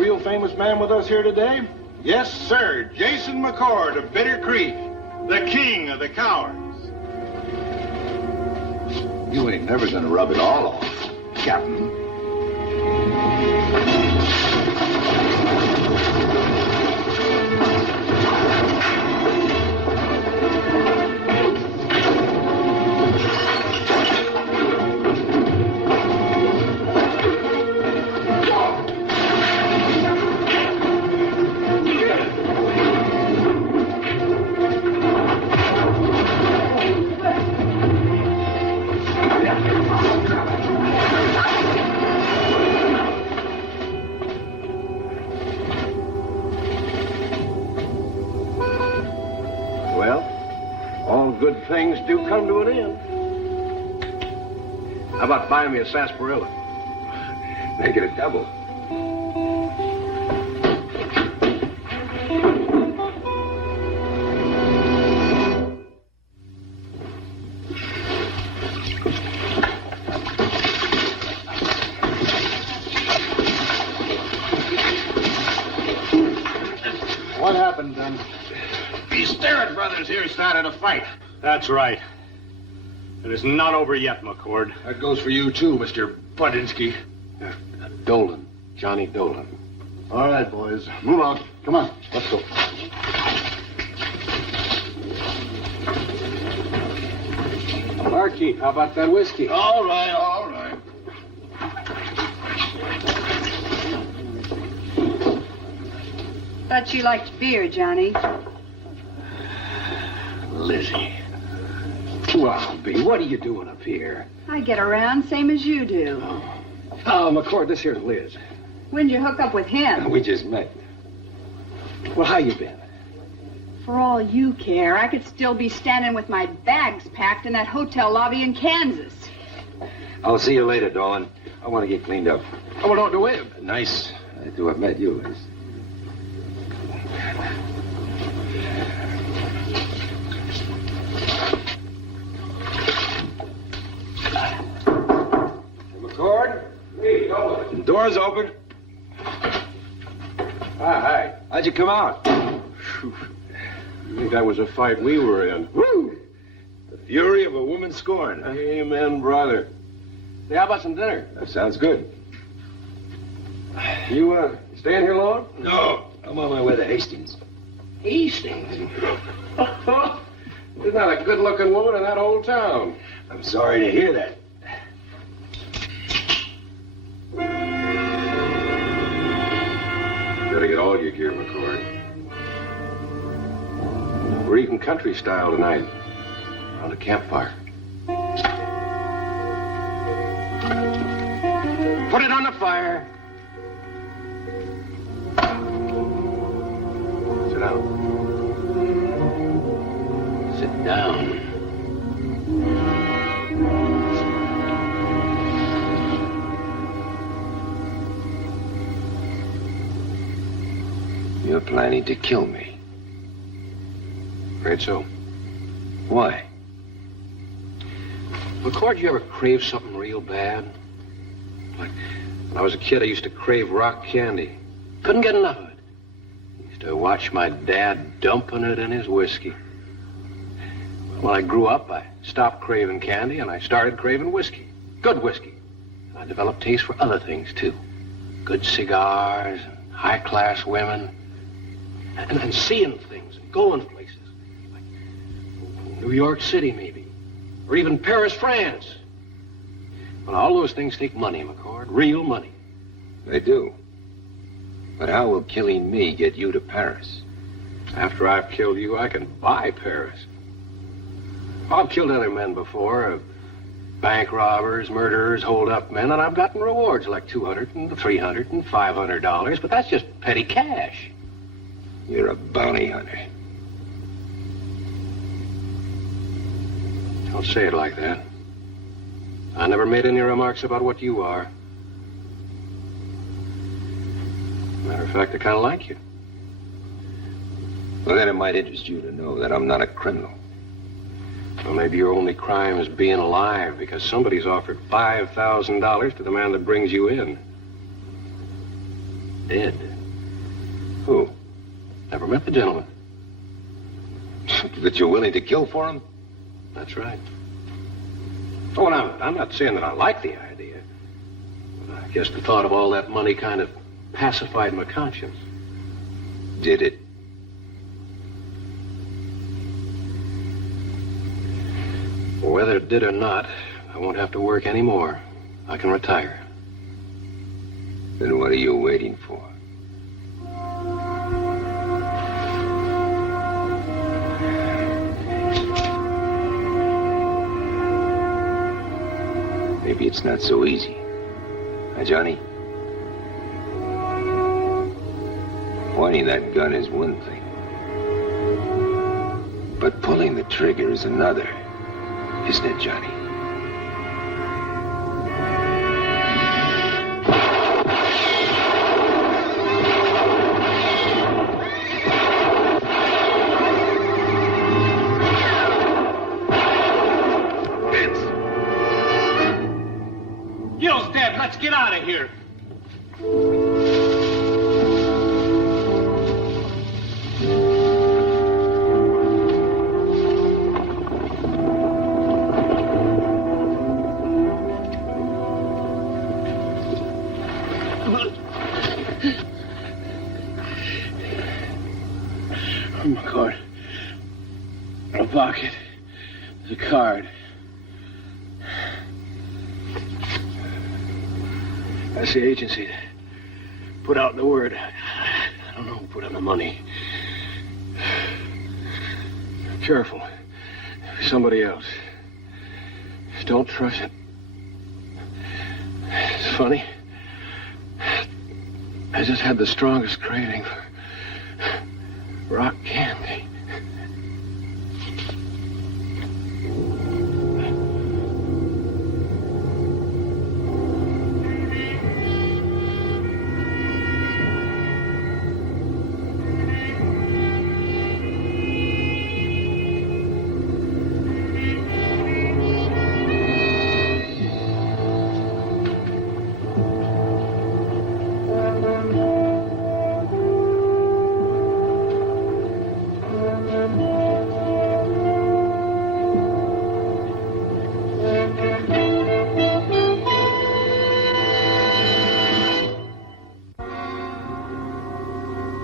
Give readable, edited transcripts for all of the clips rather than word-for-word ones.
real famous man with us here today? Yes, sir. Jason McCord of Bitter Creek, the king of the cowards. You ain't never gonna rub it all off, Captain. Things do come to an end. How about buying me a sarsaparilla? Make it a double. What happened, then? These Starrett brothers here started a fight. That's right. It is not over yet, McCord. That goes for you, too, Mr. Budinsky. Dolan. Johnny Dolan. All right, boys. Move on. Come on. Let's go. Marky, how about that whiskey? All right, all right. Thought you liked beer, Johnny. Lizzie. Well, B, what are you doing up here? I get around same as you do. Oh, McCord, this here's Liz. When'd you hook up with him? We just met. Well, how you been? For all you care, I could still be standing with my bags packed in that hotel lobby in Kansas. I'll see you later, Dolan. I want to get cleaned up. Oh, well, don't wait. Nice to have met you, Liz. McCord? Hey, Dolan. Door's open. Hi. How'd you come out? I think that was a fight we were in. Woo! The fury of a woman scorned. Amen, brother. Hey, how about some dinner? That sounds good. You, staying here long? No, I'm on my way to Hastings. Hastings? There's not a good-looking woman in that old town. I'm sorry to hear that. Better get all your gear, McCord. We're eating country style tonight, around a campfire. Put it on the fire. Sit down. Sit down. You're planning to kill me. Afraid so. Why? McCord, you ever crave something real bad? Like when I was a kid, I used to crave rock candy. Couldn't get enough of it. Used to watch my dad dumping it in his whiskey. When I grew up, I stopped craving candy and I started craving whiskey. Good whiskey. And I developed taste for other things, too. Good cigars, and high-class women, and seeing things and going places. Like New York City, maybe. Or even Paris, France. Well, all those things take money, McCord. Real money. They do. But how will killing me get you to Paris? After I've killed you, I can buy Paris. I've killed other men before. Bank robbers, murderers, hold-up men, and I've gotten rewards like $200 and $300 and $500, but that's just petty cash. You're a bounty hunter. Don't say it like that. I never made any remarks about what you are. Matter of fact, I kind of like you. Well, then it might interest you to know that I'm not a criminal. Well, maybe your only crime is being alive because somebody's offered $5,000 to the man that brings you in. dead. Who? Never met the gentleman. That you're willing to kill for him? That's right. Oh, and I'm not saying that I like the idea. But I guess the thought of all that money kind of pacified my conscience. Did it? Whether it did or not, I won't have to work anymore. I can retire. Then what are you waiting for? Maybe it's not so easy. Huh, Johnny? Pointing that gun is one thing. But pulling the trigger is another. Isn't it, Johnny? Gil's dead. Let's get out of here. McCord. A pocket. The card. That's the agency that put out the word. I don't know who put in the money. Careful. Somebody else. Don't trust it. It's funny. I just had the strongest craving for rock candy.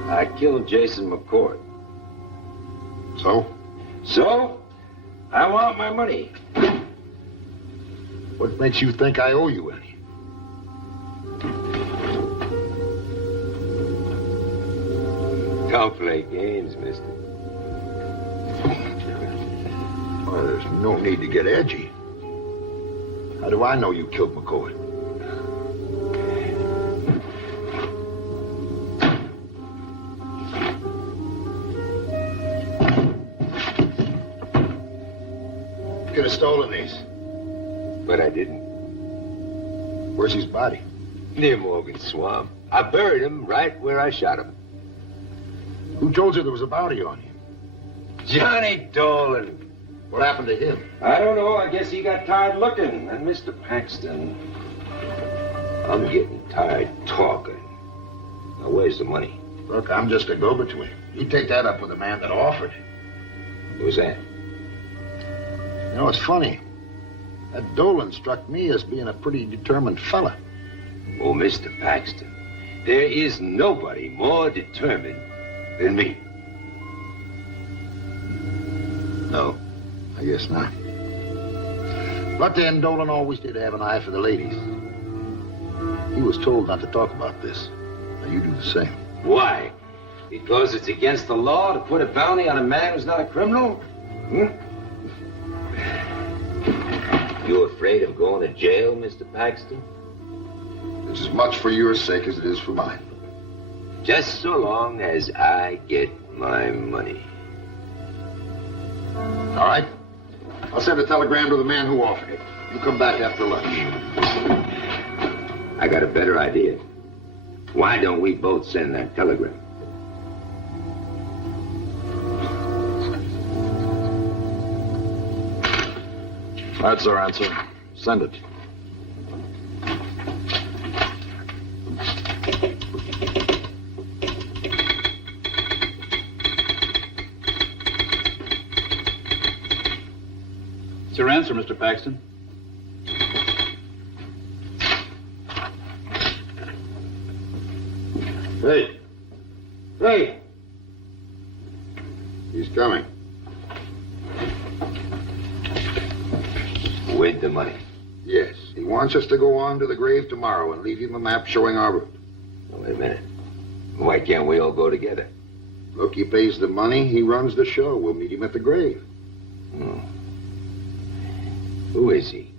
I killed Jason McCord. So? So? I want my money. What makes you think I owe you any? Don't play games, mister. Well, there's no need to get edgy. How do I know you killed McCoy? Could have stolen these. But I didn't. Where's his body? Near Morgan's Swamp. I buried him right where I shot him. Who told you there was a bounty on you? Johnny Dolan. What happened to him? I don't know. I guess he got tired looking. And Mr. Paxton, I'm getting tired talking. Now, where's the money? Look, I'm just a go-between. You take that up with the man that offered. Who's that? You know, it's funny. That Dolan struck me as being a pretty determined fella. Oh, Mr. Paxton, there is nobody more determined than me. No, I guess not. But then Dolan always did have an eye for the ladies. He was told not to talk about this. Now you do the same. Why? Because it's against the law to put a bounty on a man who's not a criminal? You afraid of going to jail, Mr. Paxton? It's as much for your sake as it is for mine. Just so long as I get my money. All right. I'll send a telegram to the man who offered it. You come back after lunch. I got a better idea. Why don't we both send that telegram? That's our answer. Send it. What's your answer, Mr. Paxton? Hey. Hey. He's coming. With the money. Yes. He wants us to go on to the grave tomorrow and leave him a map showing our route. Now, wait a minute. Why can't we all go together? Look, he pays the money, he runs the show. We'll meet him at the grave. Hmm. Who is he?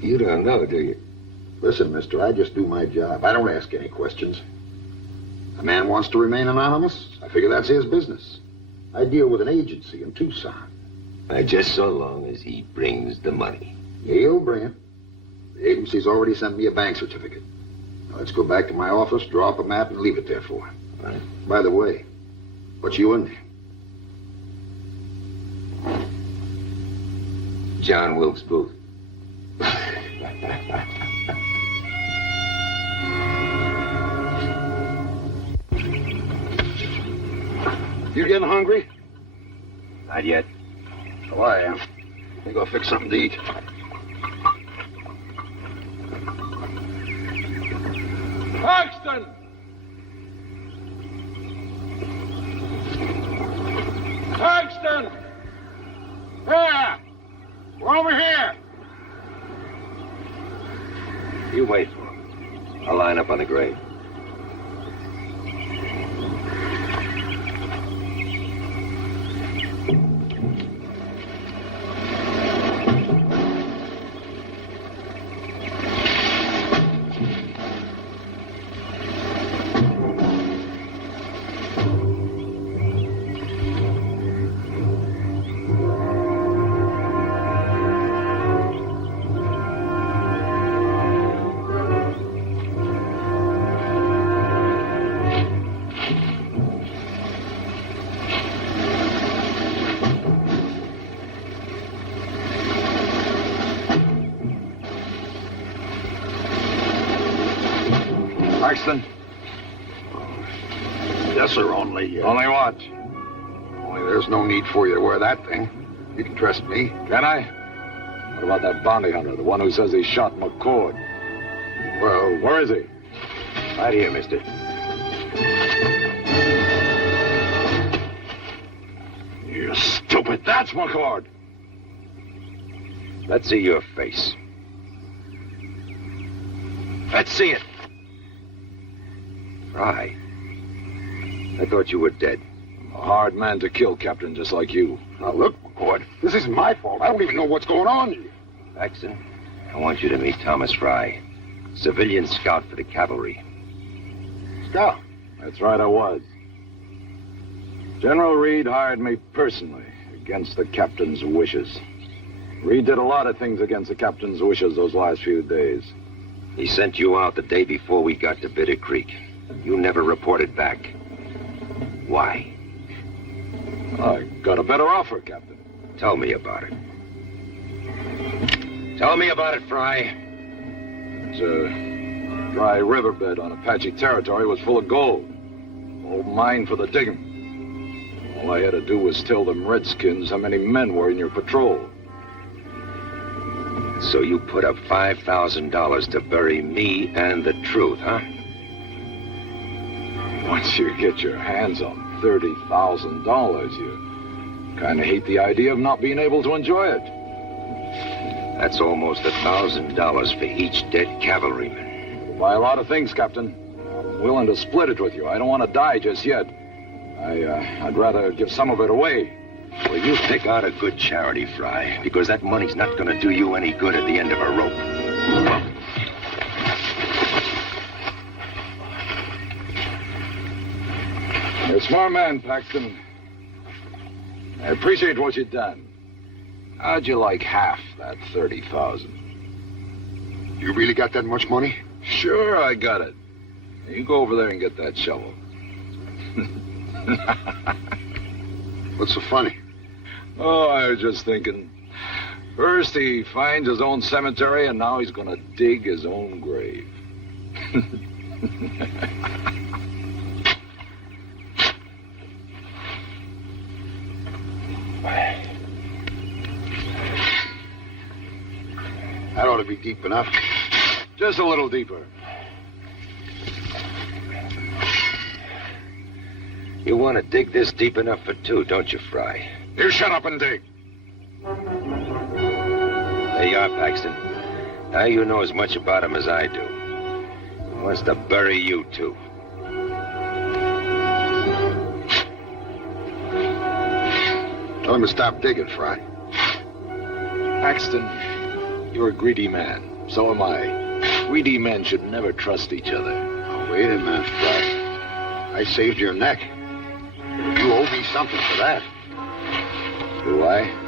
You don't know, do you? Listen, mister, I just do my job. I don't ask any questions. A man wants to remain anonymous. I figure that's his business. I deal with an agency in Tucson. Just so long as he brings the money. He'll bring it. The agency's already sent me a bank certificate. Now, let's go back to my office, draw up a map, and leave it there for him. Right. By the way, what's you in there? John Wilkes Booth. You getting hungry? Not yet. Oh, I am. You go fix something to eat. Paxton! Paxton! Here! We're over here! You wait for him. I'll line up on the grave. Paxton? Yes, sir, only... Only what? Only there's no need for you to wear that thing. You can trust me. Can I? What about that bounty hunter, the one who says he shot McCord? Well, Where is he? Right here, mister. You stupid. That's McCord. Let's see your face. Let's see it. Fry. I thought you were dead. A hard man to kill, Captain, just like you. now look, McCord, this isn't my fault. I don't even know what's going on here. Paxton, I want you to meet Thomas Fry, civilian scout for the cavalry. Scout. That's right, I was. General Reed hired me personally, against the captain's wishes. Reed did a lot of things against the captain's wishes those last few days. He sent you out the day before we got to Bitter Creek. You never reported back. Why? I got a better offer, Captain. Tell me about it. Tell me about it, Fry. It's a dry riverbed on Apache territory was full of gold. Old mine for the digging. All I had to do was tell them redskins how many men were in your patrol. So you put up $5,000 to bury me and the truth, huh? Once you get your hands on $30,000, you kind of hate the idea of not being able to enjoy it. That's almost $1,000 for each dead cavalryman. We'll buy a lot of things, Captain. I'm willing to split it with you. I don't want to die just yet. I'd rather give some of it away. Well, you pick out a good charity, Fry, because that money's not going to do you any good at the end of a rope. You're a smart man, Paxton. I appreciate what you've done. How'd you like half that 30,000? You really got that much money? Sure, I got it. You go over there and get that shovel. What's so funny? Oh, I was just thinking. First he finds his own cemetery, and now he's gonna dig his own grave. ought to be deep enough. Just a little deeper. You want to dig this deep enough for two, don't you, Fry? You shut up and dig. There you are, Paxton. Now you know as much about him as I do. He wants to bury you, too. Tell him to stop digging, Fry. Paxton, you're a greedy man. So am I. Greedy men should never trust each other. Oh, wait a minute, Fry. I saved your neck. You owe me something for that. Do I?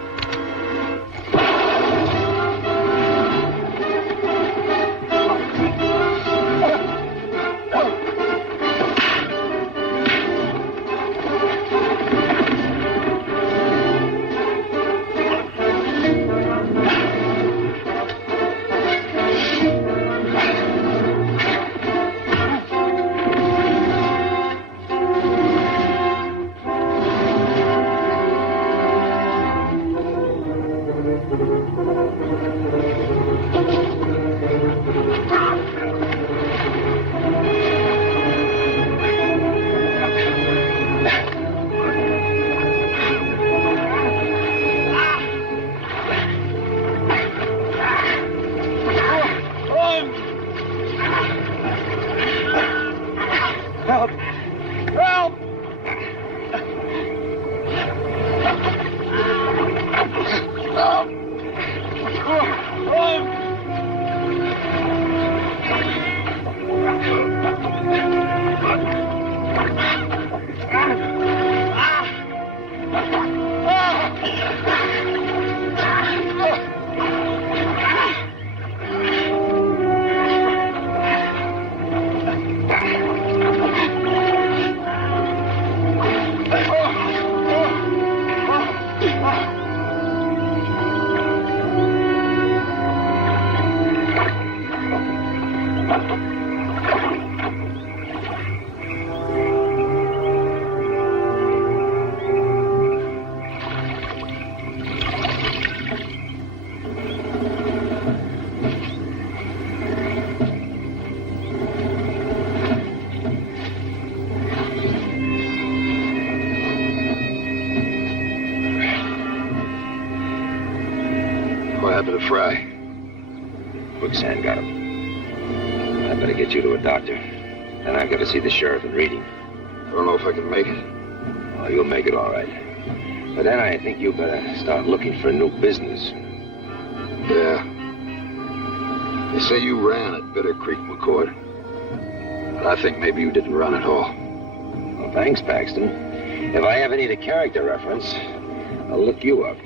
What happened to Fry? Quicksand got him. I better get you to a doctor. Then I've got to see the sheriff and read him. I don't know if I can make it. Oh, you'll make it all right. But then I think you better start looking for a new business. Yeah. They say you ran at Bitter Creek, McCord. But I think maybe you didn't run at all. Well, thanks, Paxton. If I ever need a character reference, I'll look you up.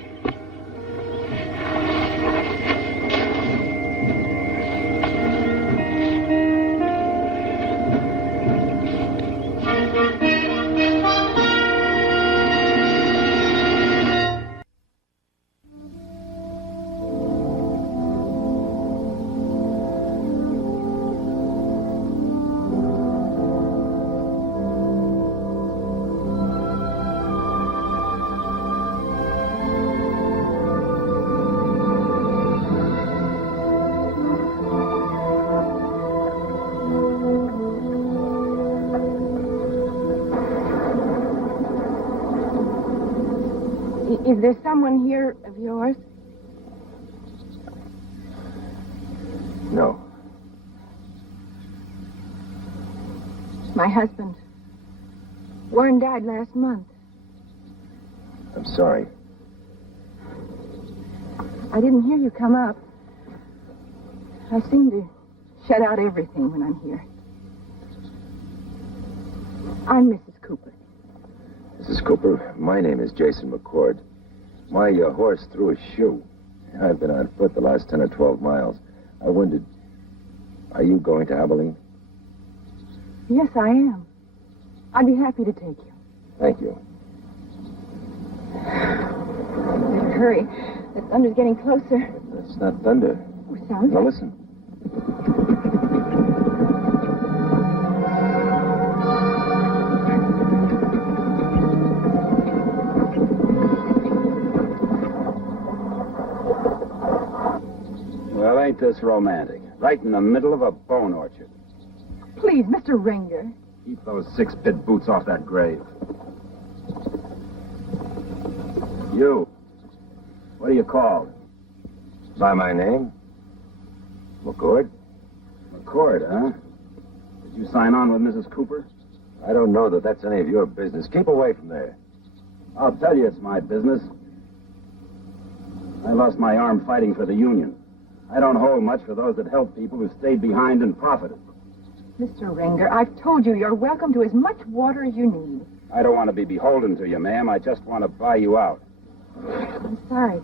Is there someone here of yours? No. My husband. Warren died last month. I'm sorry. I didn't hear you come up. I seem to shut out everything when I'm here. I'm Mrs. Cooper. Mrs. Cooper, my name is Jason McCord. My horse threw a shoe. I've been on foot the last 10 or 12 miles. I wondered, are you going to Abilene? Yes, I am. I'd be happy to take you. Thank you. Better hurry. The thunder's getting closer. That's not thunder. Oh, sounds Now like... listen. Well, ain't ain't this romantic? Right in the middle of a bone orchard. Please, Mr. Ringer. Keep those 6-bit boots off that grave. You. What are you called? By my name? McCord? McCord, huh? Did you sign on with Mrs. Cooper? I don't know that that's any of your business. Keep away from there. I'll tell you it's my business. I lost my arm fighting for the Union. I don't hold much for those that help people who stayed behind and profited. Mr. Ringer, I've told you you're welcome to as much water as you need. I don't want to be beholden to you, ma'am. I just want to buy you out. I'm sorry.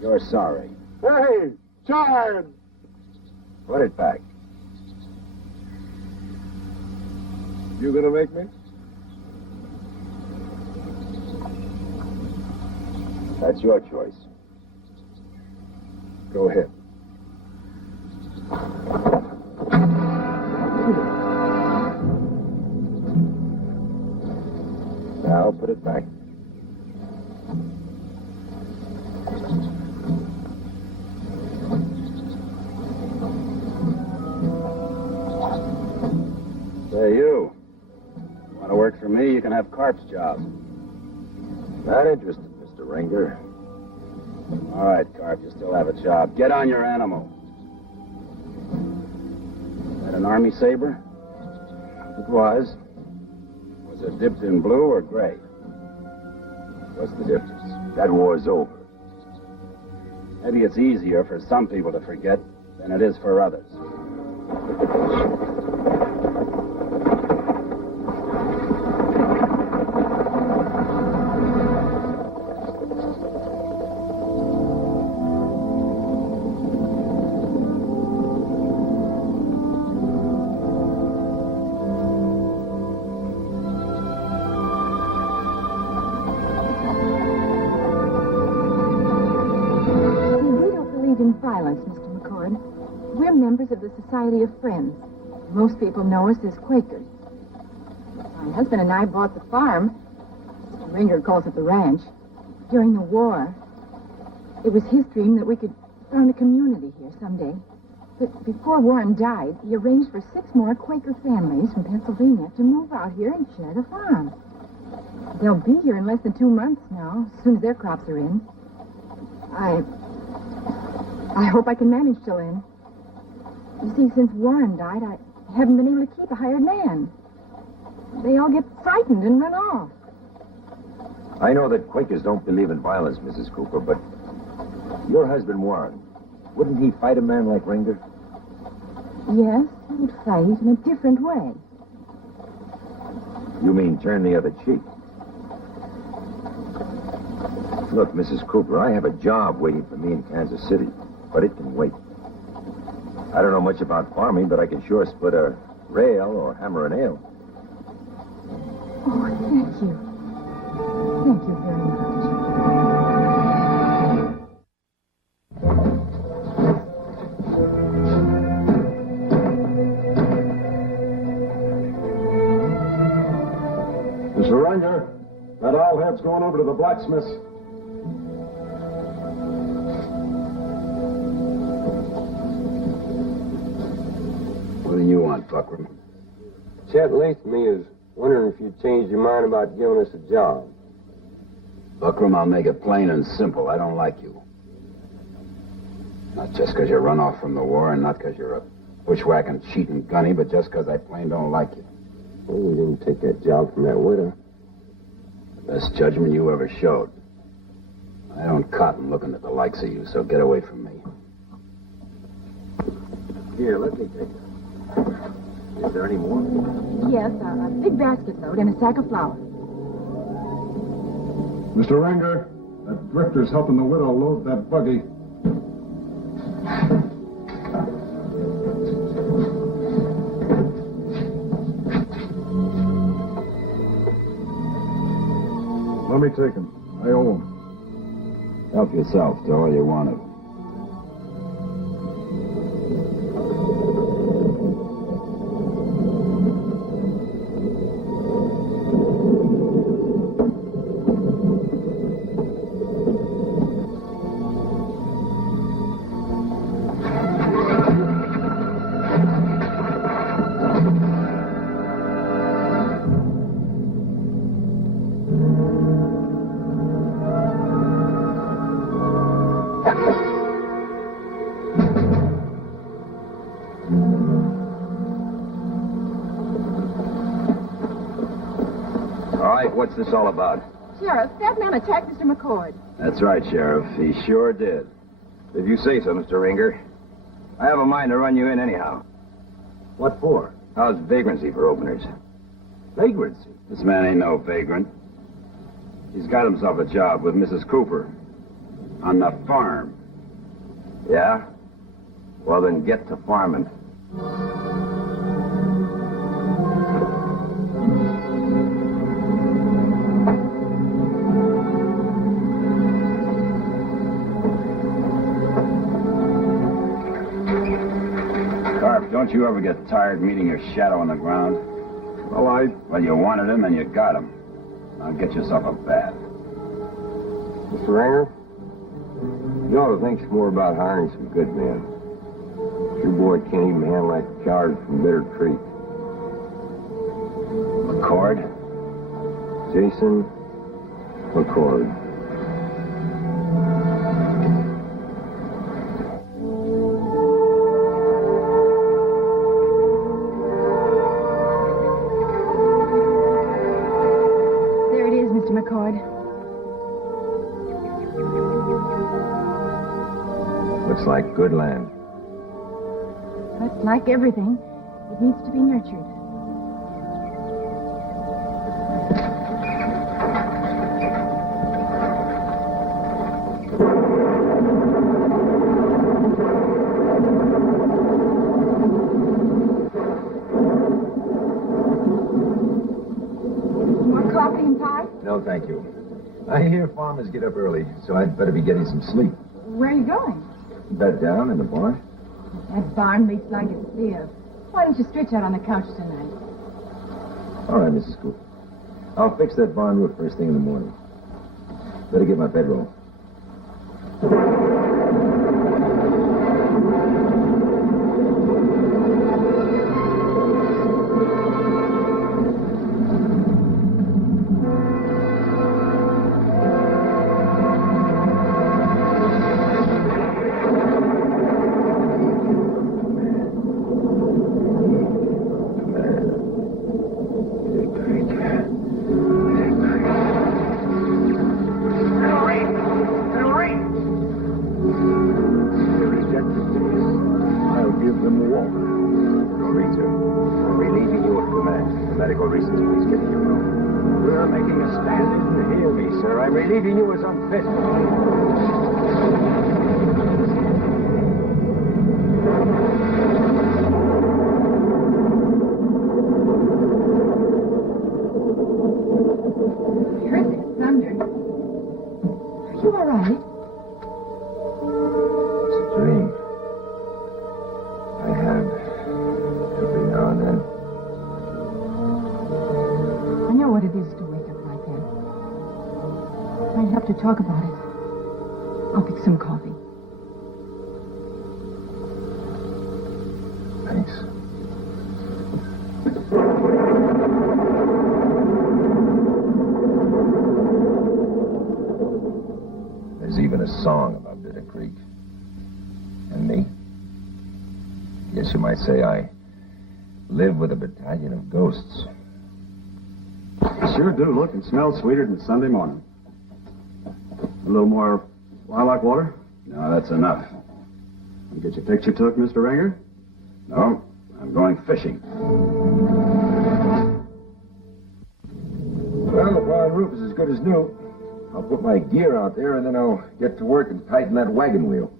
You're sorry. Hey, child! Put it back. You gonna make me? That's your choice. Go ahead. Now, put it back. Say, you. Want to work for me, you can have Carp's job. Not interested, Mr. Ringer. All right, Carp, you still have a job. Get on your animal. That an Army saber? It was. Was it dipped in blue or gray? What's the difference? That war's over. Maybe it's easier for some people to forget than it is for others. Violence, Mr. McCord. We're members of the Society of Friends. Most people know us as Quakers. My husband and I bought the farm. Mr. Ringer calls it the ranch. During the war. It was his dream that we could found a community here someday. But before Warren died, he arranged for 6 more Quaker families from Pennsylvania to move out here and share the farm. They'll be here in less than 2 months now, as soon as their crops are in. I hope I can manage till then. You see, since Warren died, I haven't been able to keep a hired man. They all get frightened and run off. I know that Quakers don't believe in violence, Mrs. Cooper, but your husband, Warren, wouldn't he fight a man like Ringer? Yes, he would fight in a different way. You mean turn the other cheek? Look, Mrs. Cooper, I have a job waiting for me in Kansas City, but it can wait. I don't know much about farming, but I can sure split a rail or hammer a nail. Oh, thank you. Thank you very much. Mr. Ringer, that owl head's going over to the blacksmith's. What do you want, Buckram? Chet Latham is wondering if you'd changed your mind about giving us a job. Buckram, I'll make it plain and simple. I don't like you. Not just because you run off from the war and not because you're a bushwhacking, cheating gunny, but just because I plain don't like you. Well, we didn't take that job from that widow. The best judgment you ever showed. I don't cotton looking at the likes of you, so get away from me. Here, let me take it. Is there any more? Yes, a big basket load and a sack of flour. Mr. Ringer, that drifter's helping the widow load that buggy. Let me take him. I owe him. Help yourself to all you want of. All right, what's this all about? Sheriff, that man attacked Mr. McCord. That's right, Sheriff. He sure did. If you say so, Mr. Ringer. I have a mind to run you in anyhow. What for? How's vagrancy for openers? Vagrancy? This man ain't no vagrant. He's got himself a job with Mrs. Cooper. On the farm. Yeah? Well, then get to farming. Carp, don't you ever get tired meeting your shadow on the ground? Well, you wanted him and you got him. Now get yourself a bath. Mr. Ringer, you ought to think some more about hiring some good men. Your boy can't even handle that charge from Bitter Creek. McCord? Jason McCord. There it is, Mr. McCord. Looks like good land. But like everything, it needs to be nurtured. More coffee and pie? No, thank you. I hear farmers get up early, so I'd better be getting some sleep. Where are you going? Bed down in the barn? That barn looks like it's clear. Why don't you stretch out on the couch tonight? All right, Mrs. Cooper. I'll fix that barn roof first thing in the morning. Better get my bedroll. Talk about it. I'll fix some coffee. Thanks. There's even a song about Bitter Creek. And me. Guess you might say I live with a battalion of ghosts. You sure do look and smell sweeter than Sunday morning. A little more lilac water? No, that's enough. You get your picture took, Mr. Ringer? No, I'm going fishing. Well, the barn roof is as good as new. I'll put my gear out there, and then I'll get to work and tighten that wagon wheel.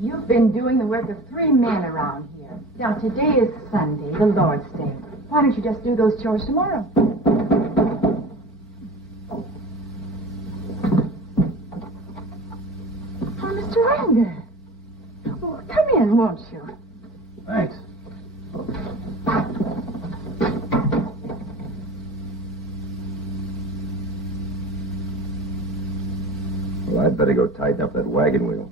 You've been doing the work of 3 men around here. Now, today is Sunday, the Lord's Day. Why don't you just do those chores tomorrow? Mr. Ringer. Oh, come in, won't you? Thanks. Well, I'd better go tighten up that wagon wheel.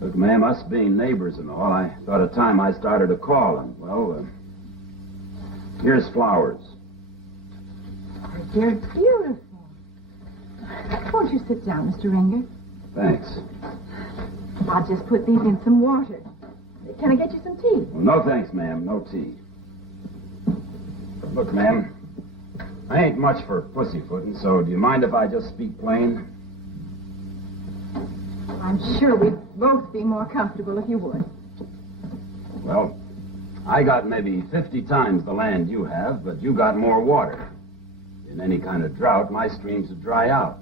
Look, ma'am, us being neighbors and all, I thought a time I started a call, and, well, here's flowers. They're beautiful. Won't you sit down, Mr. Ringer? Thanks. I'll just put these in some water. Can I get you some tea? Well, no thanks, ma'am. No tea. Look, ma'am, I ain't much for pussyfooting, so do you mind if I just speak plain? I'm sure we'd both be more comfortable if you would. Well, I got maybe 50 times the land you have, but you got more water. In any kind of drought, my streams would dry out.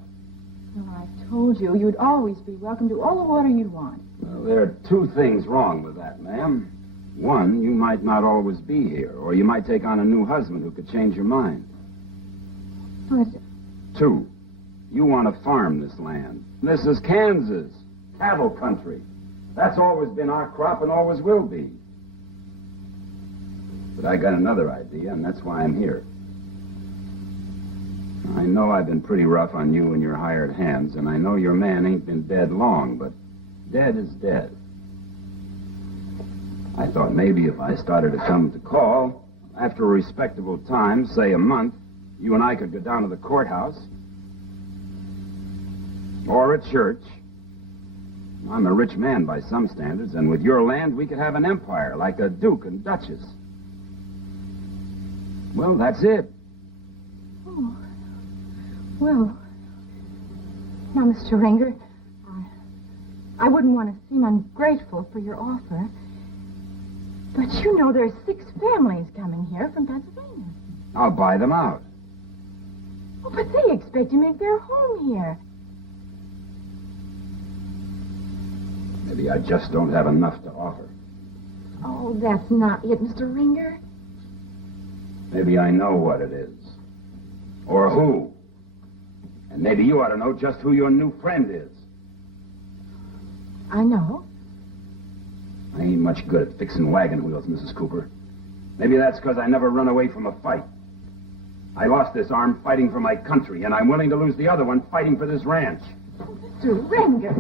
Well, I told you, you'd always be welcome to all the water you'd want. Well, there are two things wrong with that, ma'am. One, you might not always be here, or you might take on a new husband who could change your mind. But... Two, you want to farm this land. This is Kansas, cattle country. That's always been our crop and always will be. But I got another idea, and that's why I'm here. I know I've been pretty rough on you and your hired hands, and I know your man ain't been dead long, but dead is dead. I thought maybe if I started to come to call, after a respectable time, say a month, you and I could go down to the courthouse or at church. I'm a rich man by some standards, and with your land, we could have an empire like a duke and duchess. Well, that's it. Oh. Well, now, Mr. Ringer, I wouldn't want to seem ungrateful for your offer, but you know there's 6 families coming here from Pennsylvania. I'll buy them out. Oh, but they expect to make their home here. Maybe I just don't have enough to offer. Oh, that's not it, Mr. Ringer. Maybe I know what it is. Or who. And maybe you ought to know just who your new friend is. I know. I ain't much good at fixing wagon wheels, Mrs. Cooper. Maybe that's because I never run away from a fight. I lost this arm fighting for my country, and I'm willing to lose the other one fighting for this ranch. Oh, Mr. Ringer.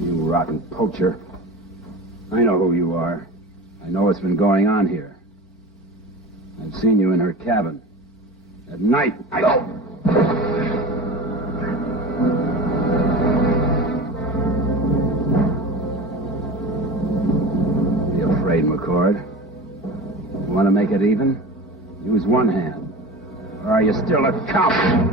You rotten poacher. I know who you are. I know what's been going on here. I've seen you in her cabin. At night. I know. Be afraid, McCord. You want to make it even? Use one hand. Or are you still a coward?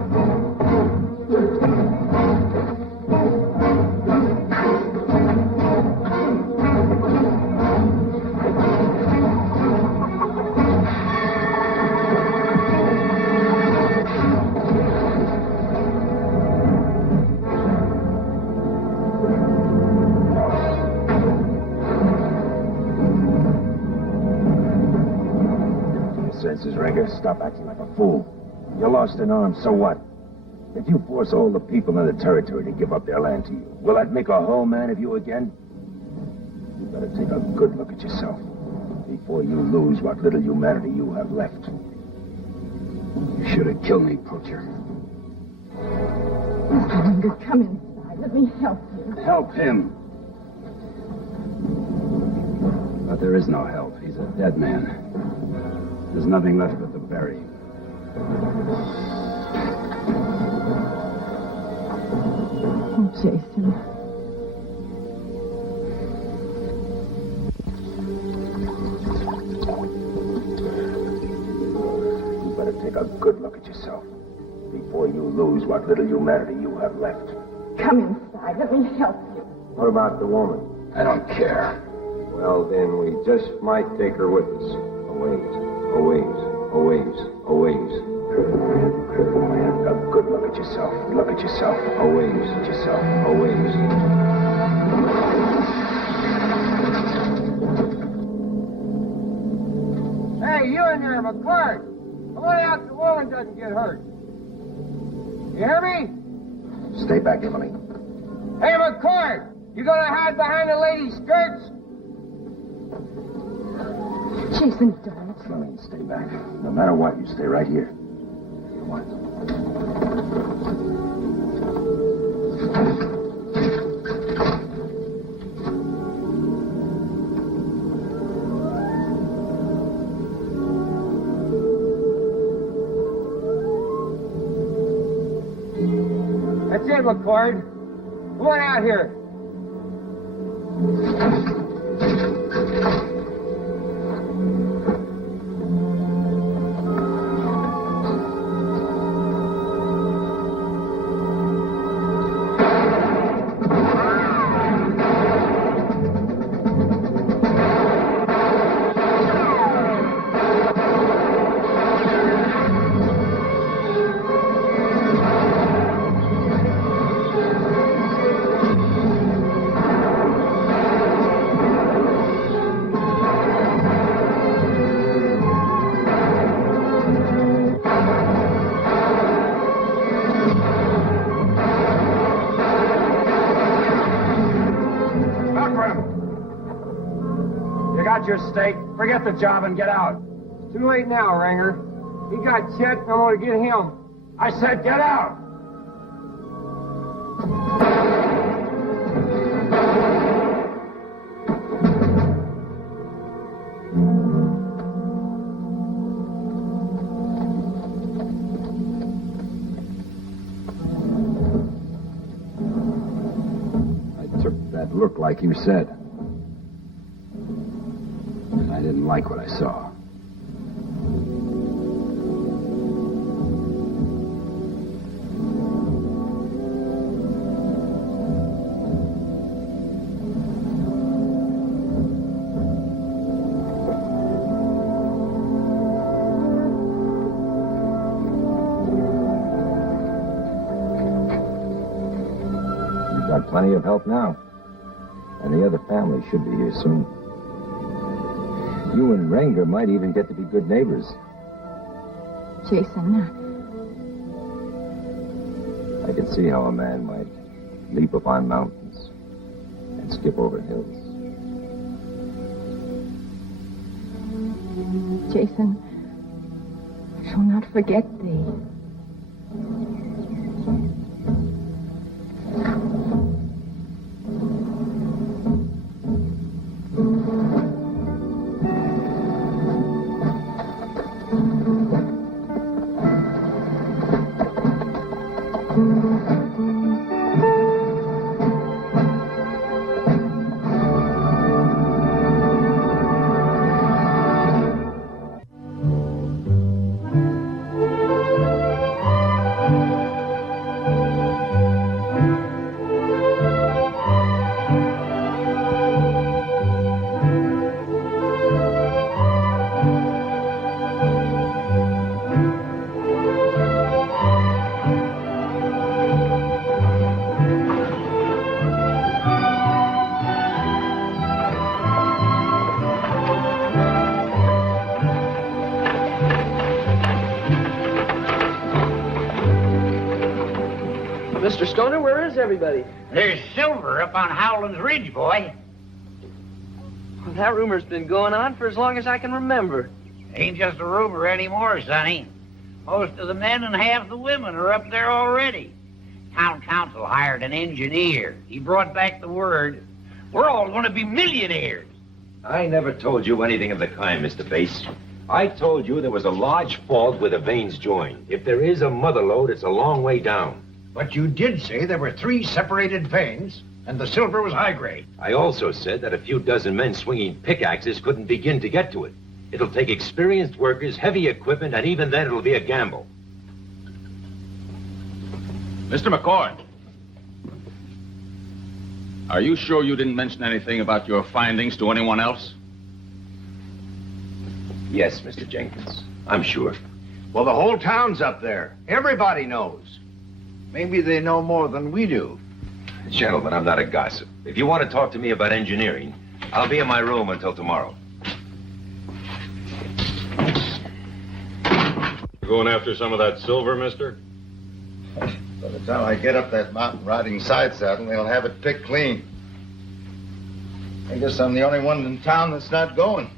Ringer, stop acting like a fool. You lost an arm, so what? If you force all the people in the territory to give up their land to you, will that make a whole man of you again? You better take a good look at yourself before you lose what little humanity you have left. You should have killed me, poacher. Mr. Ringer, come inside. Let me help you. Help him. But there is no help. He's a dead man. There's nothing left but to bury. Oh, Jason. You better take a good look at yourself before you lose what little humanity you have left. Come inside. Let me help you. What about the woman? I don't care. Well, then we just might take her with us. A ways. A ways, a ways, a ways. Cripple man, a good look at yourself. Look at yourself. A ways, At yourself. a ways. Hey, you in there, McClure. Come on out, the woman doesn't get hurt. You hear me? Stay back, Emily. Hey, McClure, you gonna hide behind the lady's skirts? Jason, don't. Emily, stay back. No matter what, you stay right here. Come on. That's it, McCord. Come on out here. Your steak. Forget the job and get out. Too late now, Ranger. He got Chet, and I'm going to get him. I said get out. I took that look like you said. I didn't like what I saw. You've got plenty of help now. And the other family should be here soon. You and Ranger might even get to be good neighbors. Jason, I could see how a man might leap upon mountains and skip over hills. Jason, I shall not forget thee. Mr. Stoner, where is everybody? There's silver up on Howland's Ridge, boy. Well, that rumor's been going on for as long as I can remember. Ain't just a rumor anymore, Sonny. Most of the men and half the women are up there already. Town council hired an engineer. He brought back the word. We're all going to be millionaires. I never told you anything of the kind, Mr. Bass. I told you there was a large fault where the veins join. If there is a mother lode, it's a long way down. But you did say there were 3 separated veins, and the silver was high grade. I also said that a few dozen men swinging pickaxes couldn't begin to get to it. It'll take experienced workers, heavy equipment, and even then it'll be a gamble. Mr. McCord, are you sure you didn't mention anything about your findings to anyone else? Yes, Mr. Jenkins. I'm sure. Well, the whole town's up there. Everybody knows. Maybe they know more than we do. Gentlemen, I'm not a gossip. If you want to talk to me about engineering, I'll be in my room until tomorrow. You going after some of that silver, mister? By the time I get up that mountain riding side saddle, they'll have it picked clean. I guess I'm the only one in town that's not going.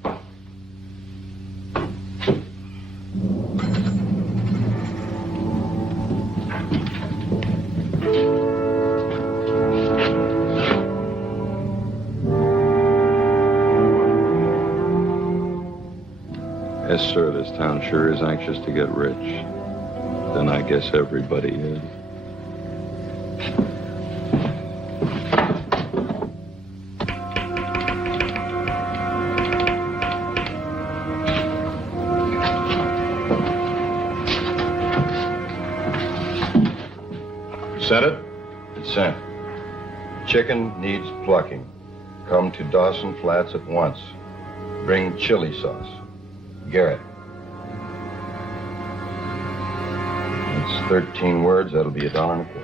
Yes, sir, this town sure is anxious to get rich. Then I guess everybody is. Sent it? It's sent. Chicken needs plucking. Come to Dawson Flats at once. Bring chili sauce. Garrett. It's 13 words. That'll be $1.25.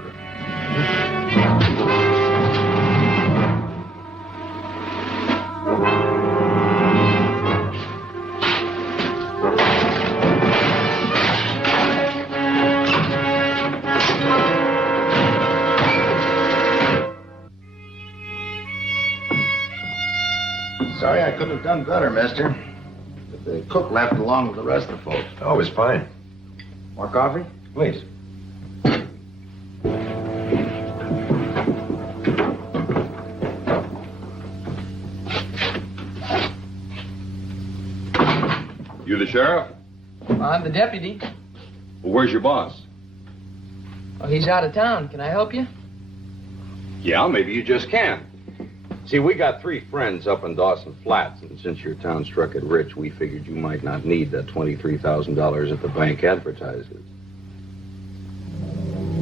Sorry I couldn't have done better, mister. But the cook left along with the rest of the folks. Oh, it's fine. More coffee? Please. You the sheriff? I'm the deputy. Well, where's your boss? Oh, he's out of town. Can I help you? Yeah, maybe you just can. See, we got 3 friends up in Dawson Flats, and since your town struck it rich, we figured you might not need that $23,000 at the bank advertises.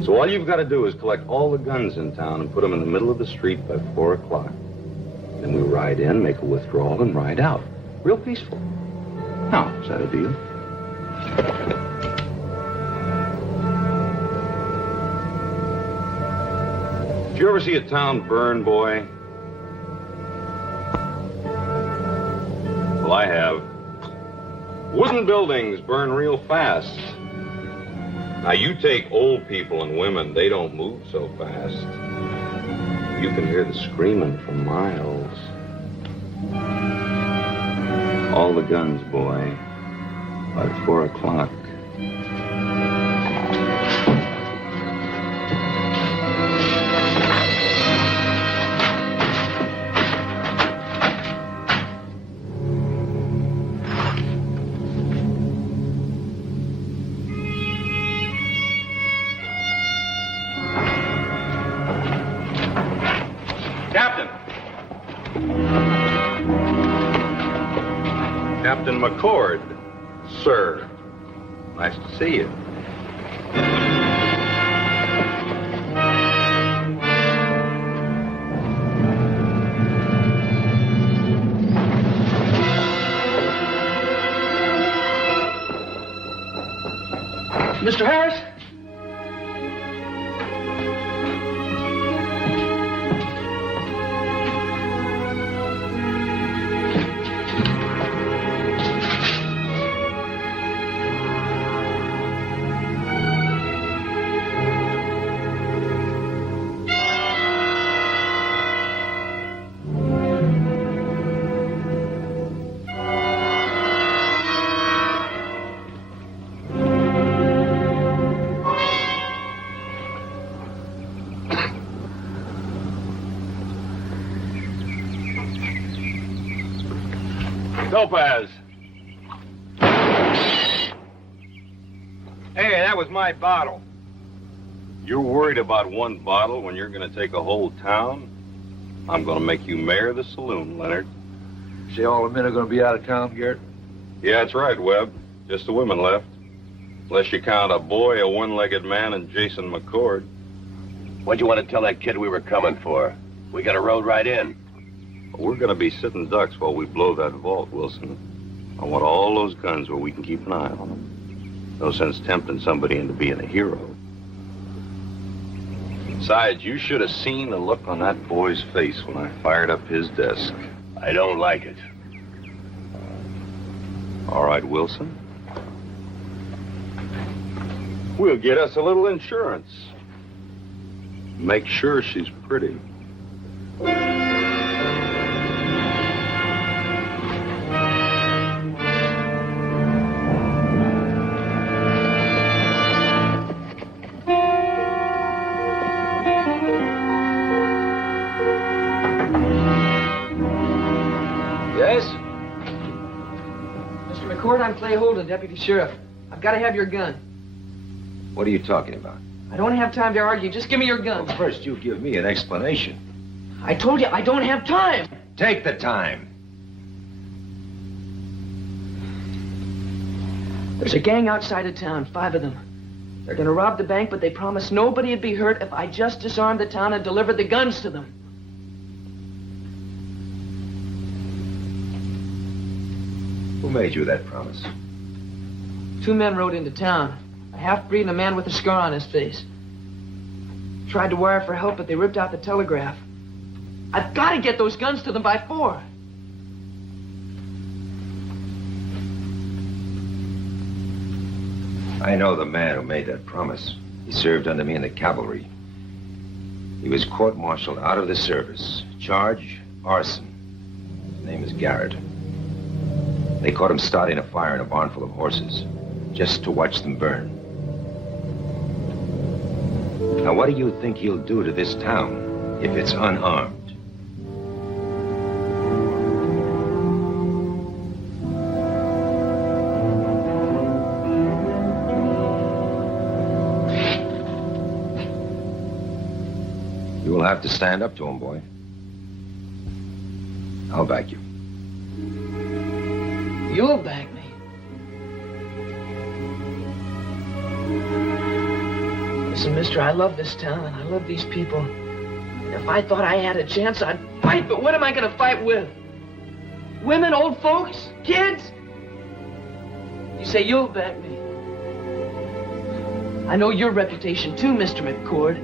So all you've got to do is collect all the guns in town and put them in the middle of the street by 4 o'clock. Then we ride in, make a withdrawal, and ride out. Real peaceful. Now, is that a deal? Did you ever see a town burn, boy? Well, I have. Wooden buildings burn real fast. Now, you take old people and women, they don't move so fast. You can hear the screaming for miles. All the guns, boy, by 4 o'clock. Captain McCord, sir. Nice to see you. Mr. Harris? Topaz. Hey, that was my bottle. You're worried about one bottle when you're going to take a whole town? I'm going to make you mayor of the saloon, Leonard. Say all the men are going to be out of town, Garrett? Yeah, that's right, Webb. Just the women left. Unless you count a boy, a one-legged man, and Jason McCord. What'd you want to tell that kid we were coming for? We got a road right in. We're going to be sitting ducks while we blow that vault, Wilson. I want all those guns where we can keep an eye on them. No sense tempting somebody into being a hero. Besides, you should have seen the look on that boy's face when I fired up his desk. I don't like it. All right, Wilson. We'll get us a little insurance. Make sure she's pretty. I'm Clay Holden, Deputy Sheriff. I've got to have your gun. What are you talking about? I don't have time to argue. Just give me your gun. Well, first, you give me an explanation. I told you, I don't have time. Take the time. There's a gang outside of town, 5 of them. They're gonna rob the bank, but they promised nobody'd be hurt if I just disarmed the town and delivered the guns to them. Who made you that promise? 2 men rode into town. A half-breed and a man with a scar on his face. Tried to wire for help, but they ripped out the telegraph. I've got to get those guns to them by 4. I know the man who made that promise. He served under me in the cavalry. He was court-martialed out of the service. Charge, arson. His name is Garrett. They caught him starting a fire in a barn full of horses, just to watch them burn. Now, what do you think he'll do to this town if it's unarmed? You'll have to stand up to him, boy. I'll back you. You'll back me. Listen, mister, I love this town and I love these people. And if I thought I had a chance, I'd fight, but what am I gonna fight with? Women, old folks, kids? You say you'll back me. I know your reputation too, Mr. McCord.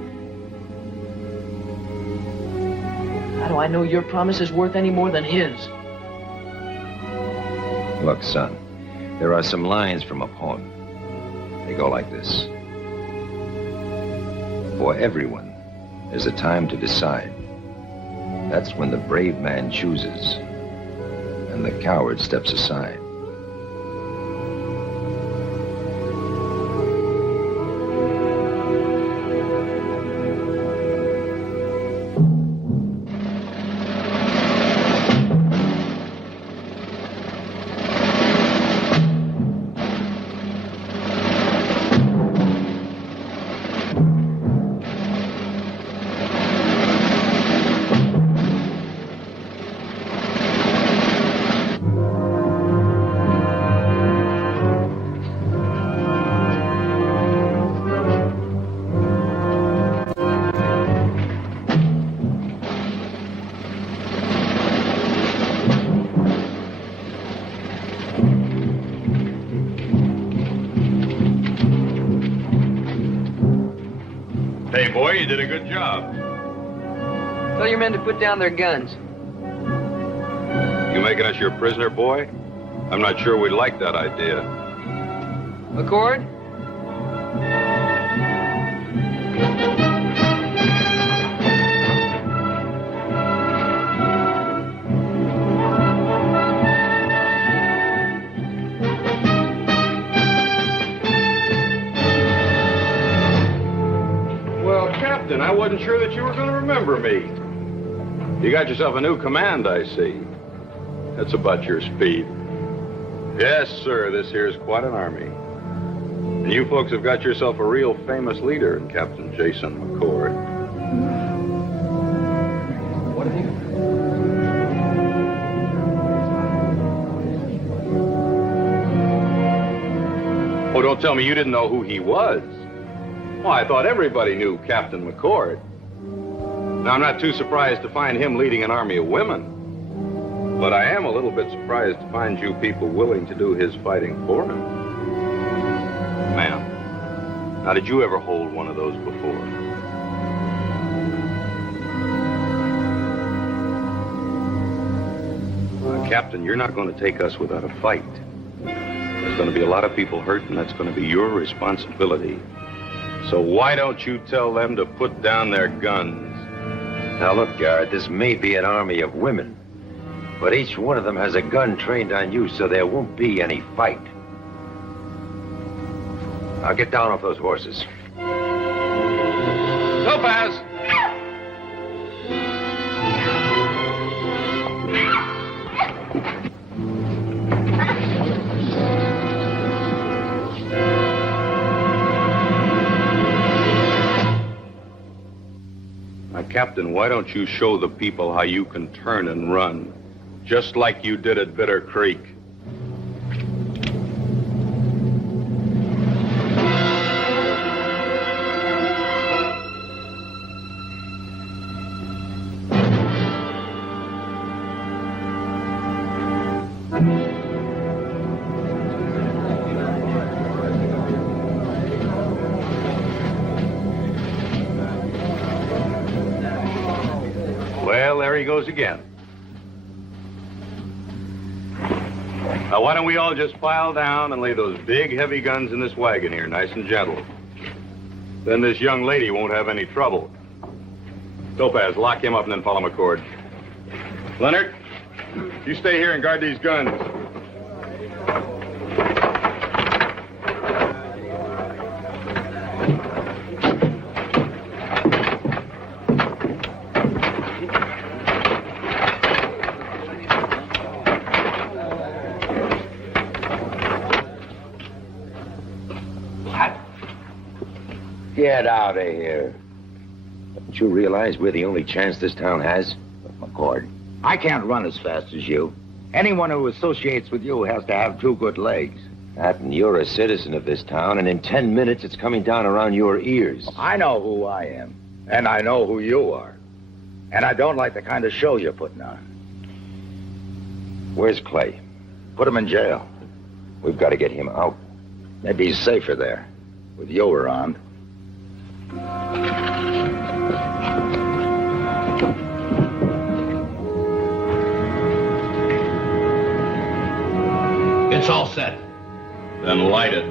How do I know your promise is worth any more than his? Look, son, there are some lines from a poem. They go like this. For everyone, there's a time to decide. That's when the brave man chooses, and the coward steps aside. Hey, boy, you did a good job. Tell your men to put down their guns. You making us your prisoner, boy? I'm not sure we like that idea. McCord? Captain, I wasn't sure that you were going to remember me. You got yourself a new command, I see. That's about your speed. Yes, sir, this here's quite an army. And you folks have got yourself a real famous leader in Captain Jason McCord. What have you... Oh, don't tell me you didn't know who he was. Well, I thought everybody knew Captain McCord. Now, I'm not too surprised to find him leading an army of women. But I am a little bit surprised to find you people willing to do his fighting for him. Ma'am, now, did you ever hold one of those before? Captain, you're not going to take us without a fight. There's going to be a lot of people hurt, and that's going to be your responsibility. So why don't you tell them to put down their guns? Now look, Garrett, this may be an army of women, but each one of them has a gun trained on you, so there won't be any fight. Now get down off those horses. Topaz! Captain, why don't you show the people how you can turn and run, just like you did at Bitter Creek? he goes again. Now, why don't we all just pile down and lay those big, heavy guns in this wagon here, nice and gentle. Then this young lady won't have any trouble. Topaz, lock him up and then follow McCord. Leonard, you stay here and guard these guns. Get out of here. Don't you realize we're the only chance this town has? McCord, I can't run as fast as you. Anyone who associates with you has to have 2 good legs. Captain, you're a citizen of this town, and in 10 minutes it's coming down around your ears. I know who I am, and I know who you are. And I don't like the kind of show you're putting on. Where's Clay? Put him in jail. We've got to get him out. Maybe he's safer there, with you around. It's all set. Then light it.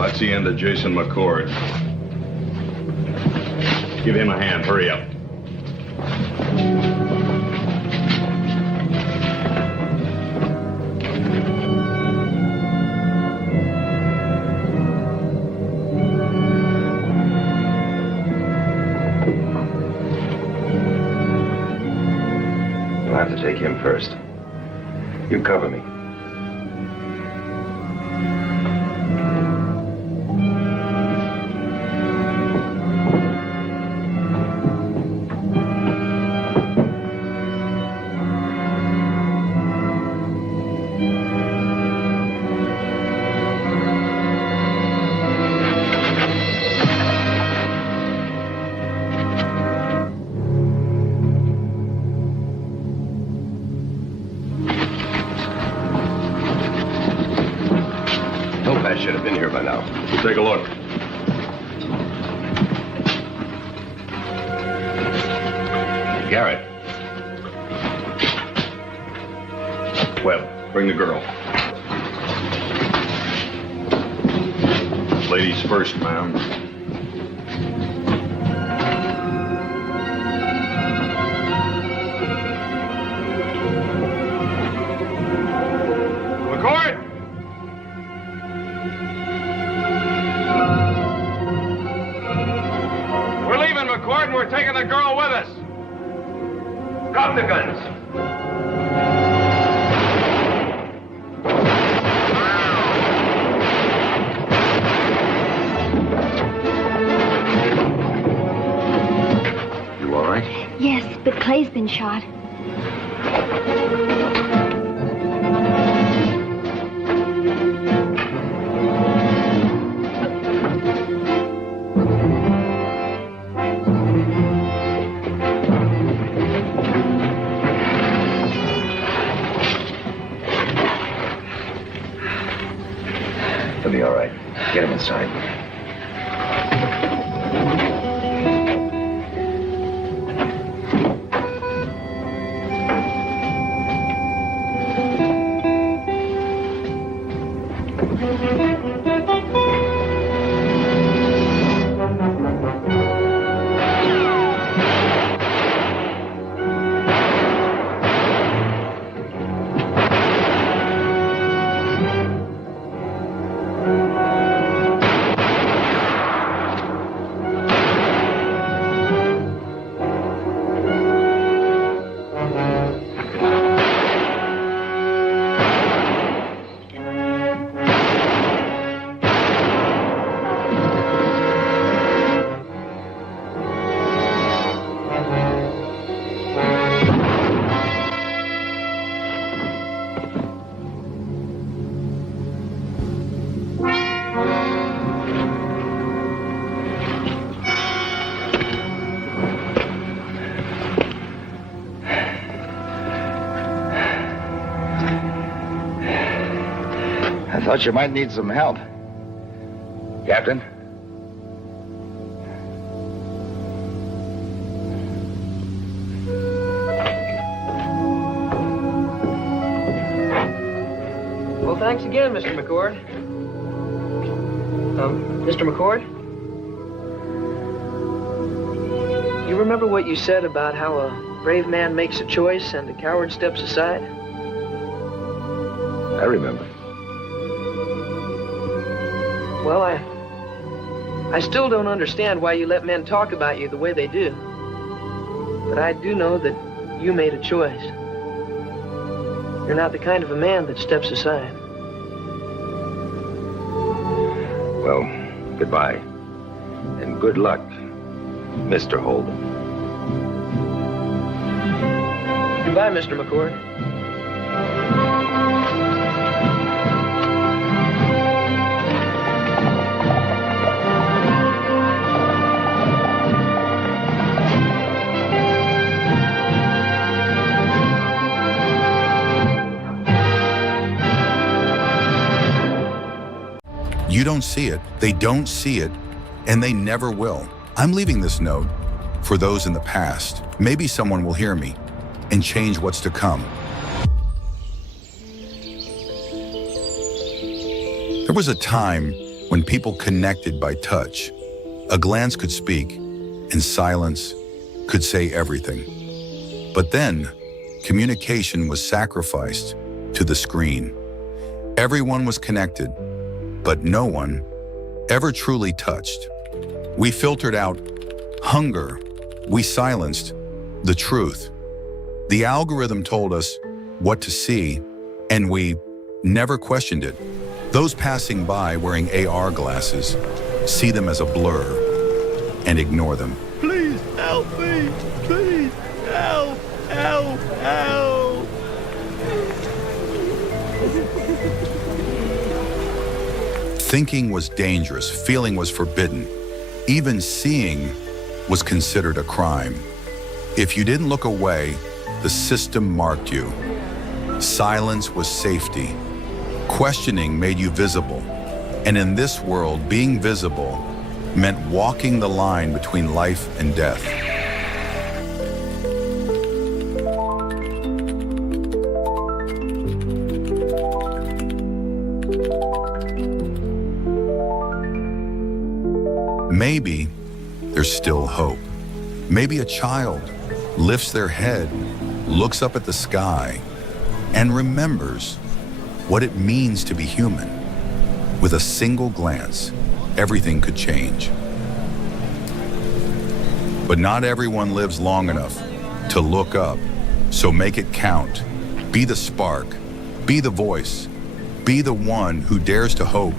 That's the end of Jason McCord. Give him a hand. Hurry up. You'll have to take him first. You cover me. Should have been here by now. We'll take a look. Garrett. Webb, bring the girl. Ladies first, ma'am. McCord! And we're taking the girl with us. Drop the guns. You all right? Yes, but Clay's been shot. He'll be all right. Get him inside. Thought you might need some help. Captain? Well, thanks again, Mr. McCord. Mr. McCord? You remember what you said about how a brave man makes a choice and a coward steps aside? I remember. Well, I still don't understand why you let men talk about you the way they do. But I do know that you made a choice. You're not the kind of a man that steps aside. Well, goodbye. And good luck, Mr. Holden. Goodbye, Mr. McCord. You don't see it, they don't see it, and they never will. I'm leaving this note for those in the past. Maybe someone will hear me and change what's to come. There was a time when people connected by touch. A glance could speak, and silence could say everything. But then, communication was sacrificed to the screen. Everyone was connected, but no one ever truly touched. We filtered out hunger. We silenced the truth. The algorithm told us what to see, and we never questioned it. Those passing by wearing AR glasses see them as a blur and ignore them. Please help me! Please help! Help! Help! Thinking was dangerous, feeling was forbidden. Even seeing was considered a crime. If you didn't look away, the system marked you. Silence was safety. Questioning made you visible. And in this world, being visible meant walking the line between life and death. Maybe there's still hope. Maybe a child lifts their head, looks up at the sky, and remembers what it means to be human. With a single glance, everything could change. But not everyone lives long enough to look up, so make it count. Be the spark, be the voice, be the one who dares to hope